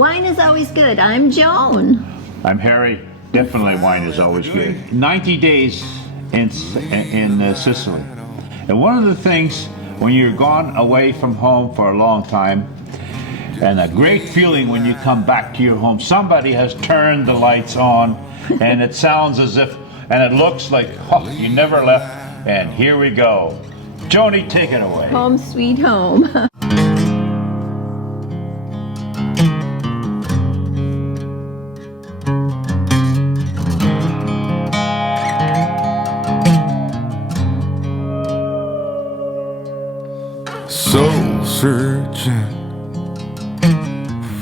Wine is always good. I'm Joan. I'm Harry. Definitely wine is always good. 90 days in Sicily. And one of the things when you're gone away from home for a long time, and a great feeling when you come back to your home, somebody has turned the lights on and it sounds as if, and it looks like, oh, you never left, and here we go. Joni, take it away. Home sweet home. Soul searching,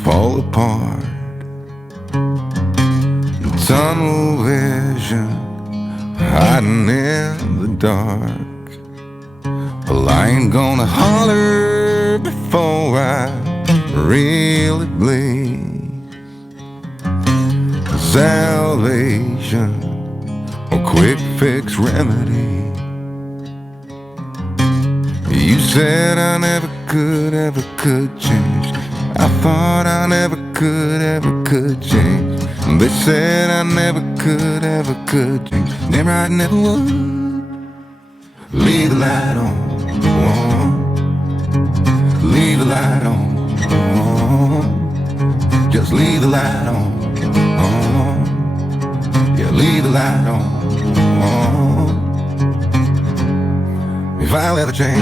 fall apart, tunnel vision, hiding in the dark. Well, I ain't gonna holler before I really bleed. Salvation, a quick fix remedy. You said I never could change. I thought I never could change. They said I never could change. Never, I never would. Leave the light on. Leave the light on. Just leave the light on. Yeah, leave the light on. If I'll ever change,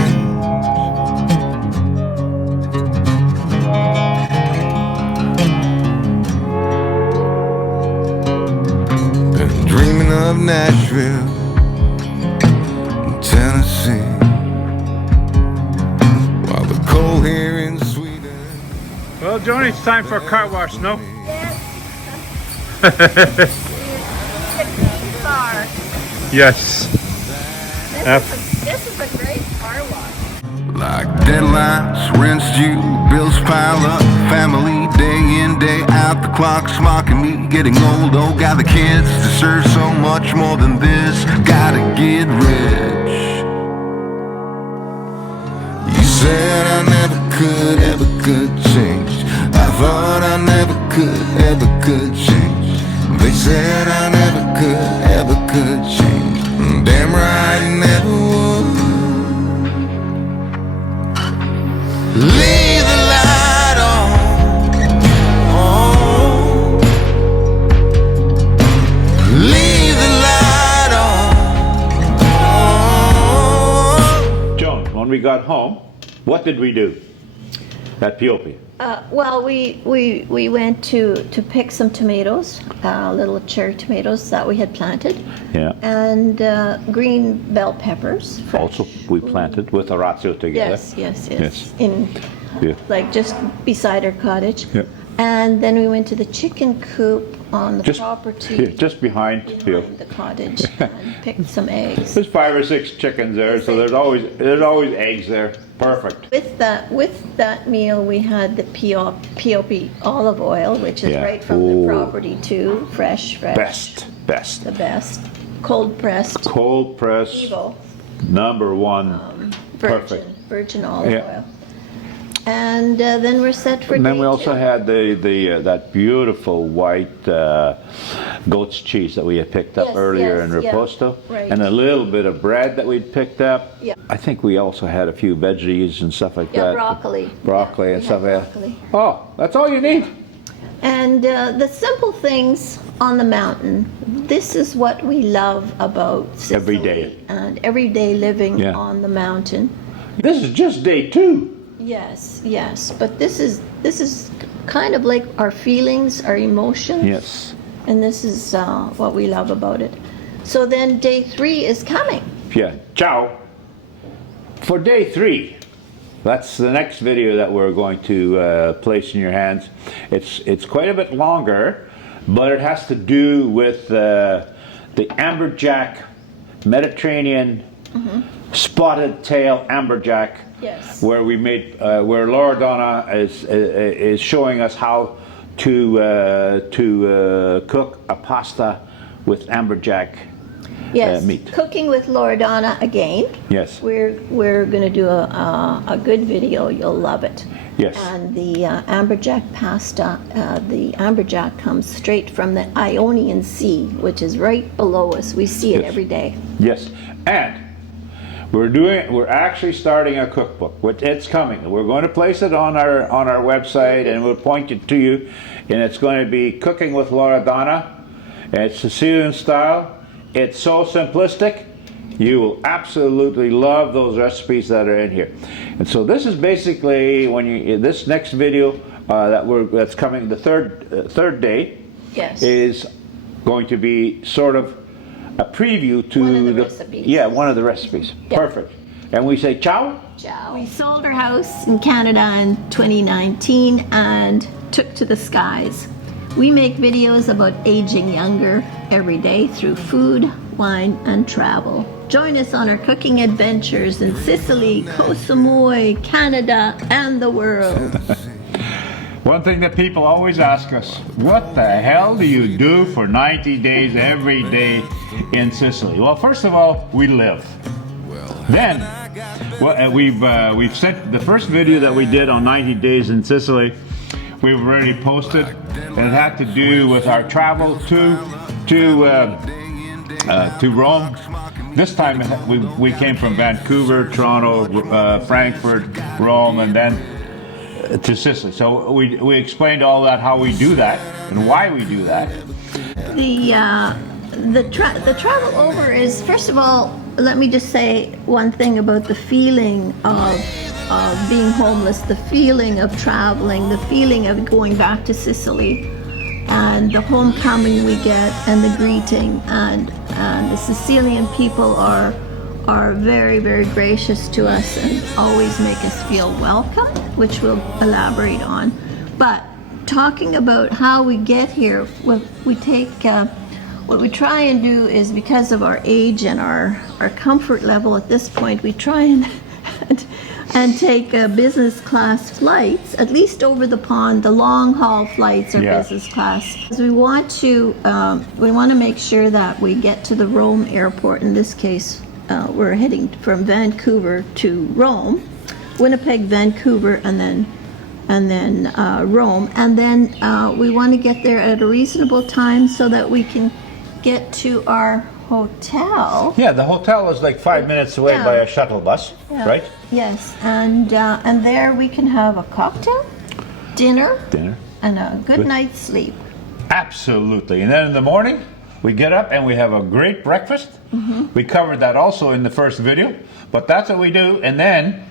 been dreaming of Nashville, Tennessee, while the cold here in Sweden. Well, Joni, it's time for a car wash, no? Yes. This is a great car wash. Like deadlines, rents due, bills pile up, family day in, day out, the clock's mocking me, getting old, oh, got the kids, deserve so much more than this, gotta get rich. You said I never could change. I thought I never could change. They said I never could change. Damn right, I never would. Leave the light on. Leave the light on. Joan, when we got home, what did we do at Piopia? Well, we went to pick some tomatoes, little cherry tomatoes that we had planted. Yeah. And green bell peppers. Fresh. Also, we planted with Orazio together. Yes. In Yeah. like just beside our cottage. Yeah. And then we went to the chicken coop on the property. Yeah, just behind behind the cottage and picked some eggs. There's 5 or 6 chickens there, so there's always eggs there. Perfect. With that meal, we had the POP olive oil, which is right from the property too, fresh. Best. The best. Cold pressed. Evo. #1. Virgin olive oil. And then we're set for. And then we also had that beautiful white goat's cheese that we had picked up earlier in Riposto, and a little bit of bread that we'd picked up. Yeah. I think we also had a few veggies and stuff like that. Broccoli and stuff like that. Oh, that's all you need. And the simple things on the mountain. This is what we love about Sicily Every day. And everyday living on the mountain. This is just day 2. Yes, but this is kind of like our feelings, our emotions. Yes. And this is what we love about it. So then day 3 is coming. Yeah. Ciao. For day 3, that's the next video that we're going to place in your hands. It's quite a bit longer, but it has to do with the amberjack, Mediterranean spotted tail amberjack. Yes. Where we made, where Laura Donna is showing us how to cook a pasta with amberjack Yes, meat. cooking with Loredana again. Yes. We're going to do a good video. You'll love it. Yes. And the amberjack pasta, the amberjack comes straight from the Ionian Sea, which is right below us. We see it every day. Yes, and we're actually starting a cookbook. It's coming. We're going to place it on our website, and we'll point it to you. And it's going to be Cooking with Loredana. It's Sicilian style. It's so simplistic. You will absolutely love those recipes that are in here. And so this is basically this next video that's coming, the third day, Yes. is going to be sort of a preview to One of the recipes. Yeah, one of the recipes. Yeah. Perfect. And we say ciao. Ciao. We sold our house in Canada in 2019 and took to the skies. We make videos about aging younger every day through food, wine, and travel. Join us on our cooking adventures in Sicily, Koh Samui, Canada, and the world. One thing that people always ask us, what the hell do you do for 90 days every day in Sicily? Well, first of all, we live. Then, we've sent the first video that we did on 90 days in Sicily. We've already posted. It had to do with our travel to Rome. This time we came from Vancouver, Toronto, Frankfurt, Rome, and then to Sicily. So we explained all that, how we do that and why we do that. The travel over is, first of all, let me just say one thing about the feeling of being homeless, the feeling of traveling, the feeling of going back to Sicily, and the homecoming we get, and the greeting, and the Sicilian people are very, very gracious to us and always make us feel welcome, which we'll elaborate on. But talking about how we get here, what we try and do is, because of our age and our comfort level at this point, we try and take business class flights, at least over the pond. The long haul flights are business class. We want to make sure that we get to the Rome airport. In this case, we're heading from Vancouver to Rome, Winnipeg, Vancouver, and then Rome. And then we want to get there at a reasonable time so that we can get to our hotel. Yeah, the hotel is like 5 minutes away by a shuttle bus, right? Yes, and there we can have a cocktail, dinner, and a good night's sleep. Absolutely. And then in the morning, we get up and we have a great breakfast. Mm-hmm. We covered that also in the first video, but that's what we do. And then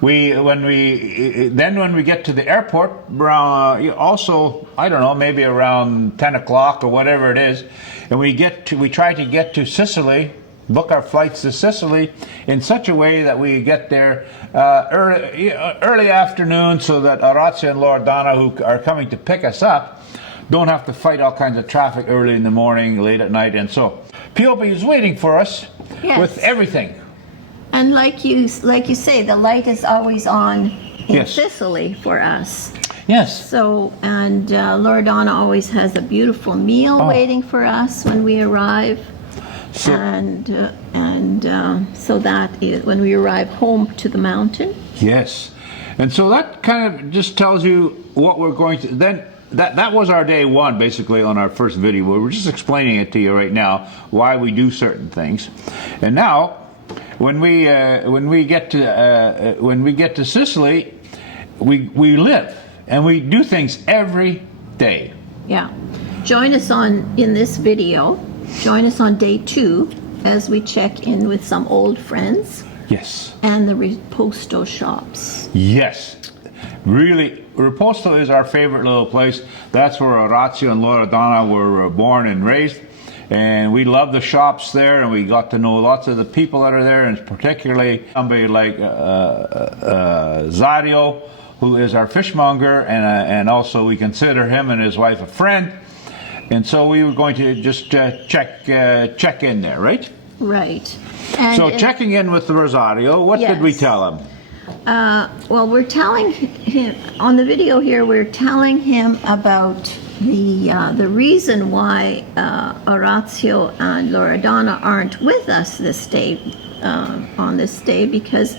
when we get to the airport, also, I don't know, maybe around 10 o'clock or whatever it is, and we try to get to Sicily, book our flights to Sicily in such a way that we get there early afternoon, so that Orazio and Loredana, who are coming to pick us up, don't have to fight all kinds of traffic early in the morning, late at night. And so P.O.P. is waiting for us with everything. And like you say, the light is always on in Sicily for us. Yes. So, and Loredana always has a beautiful meal waiting for us when we arrive. So, so that is when we arrive home to the mountain. Yes. And so that kind of just tells you what we're going to then. That was our day one, basically, on our first video. We're just explaining it to you right now, why we do certain things. And now, when we get to Sicily, we live and we do things every day. Yeah. Join us in this video. Join us on day 2 as we check in with some old friends. Yes. And the Riposto shops. Yes. Really, Riposto is our favorite little place. That's where Orazio and Loredana were born and raised. And we love the shops there, and we got to know lots of the people that are there, and particularly somebody like Zario, who is our fishmonger, and also we consider him and his wife a friend. And so we were going to just check in there, right? Right. And so checking in with Rosario, what did we tell him? Well, we're telling him, on the video here, we're telling him about the reason why Orazio and Loredana aren't with us this day, on this day, because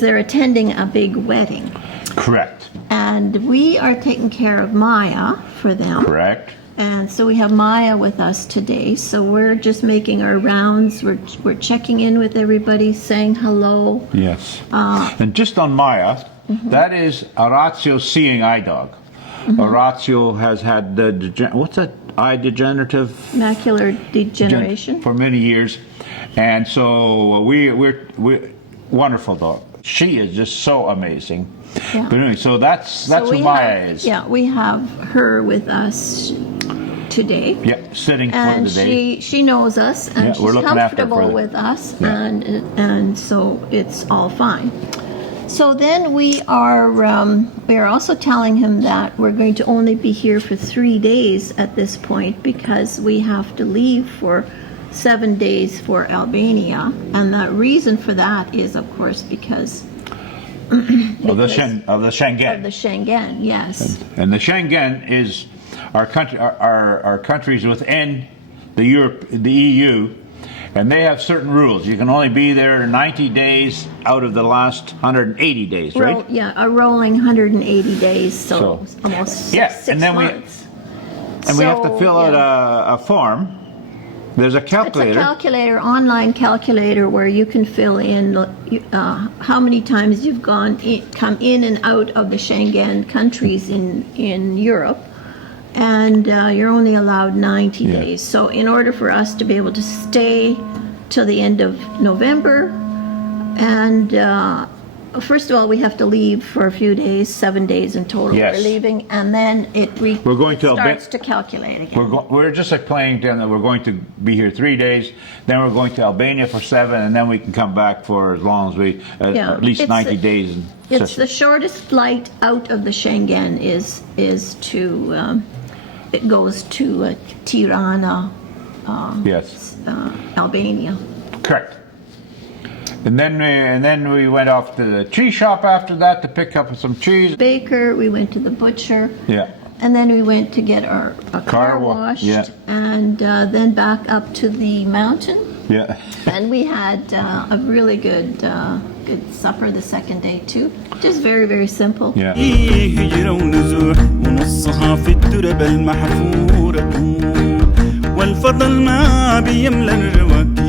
they're attending a big wedding. Correct. And we are taking care of Maya for them. Correct. And so we have Maya with us today. So we're just making our rounds. We're checking in with everybody, saying hello. Yes. And just on Maya, that is Orazio's seeing eye dog. Orazio has had what's that? Eye degenerative? Macular degeneration. For many years. And so we're wonderful dog. She is just so amazing. Yeah. But anyway, so that's who Maya is. Yeah, we have her with us today. Yeah, sitting for And the day. she knows us, and Yeah, she's we're looking after her comfortable for with us, Yeah. and so it's all fine. So then we are also telling him that we're going to only be here for 3 days at this point, because we have to leave for 7 days for Albania, and the reason for that is, of course, because of the Schengen. of the Schengen, yes. And the Schengen is our countries within the EU, and they have certain rules. You can only be there 90 days out of the last 180 days, right? A rolling 180 days, so almost six and then months. we have to fill out a form. There's a calculator. It's a calculator, online calculator, where you can fill in how many times you've come in and out of the Schengen countries in Europe, and you're only allowed 90 days. So in order for us to be able to stay till the end of November, and first of all, we have to leave for a few days, 7 days in total. Yes. We're leaving, and then it starts to calculate again. We're just like playing down that we're going to be here 3 days, then we're going to Albania for 7, and then we can come back for as long as at least 90 days. It's the shortest flight out of the Schengen is to it goes to Tirana, Albania. Correct. And then we went off to the cheese shop after that to pick up some cheese. Baker, we went to the butcher. Yeah. And then we went to get our car washed. Yeah. And then back up to the mountain. Yeah. And we had a really good supper the second day too. Just very, very simple. Yeah. والفضل ما بيملى الرواق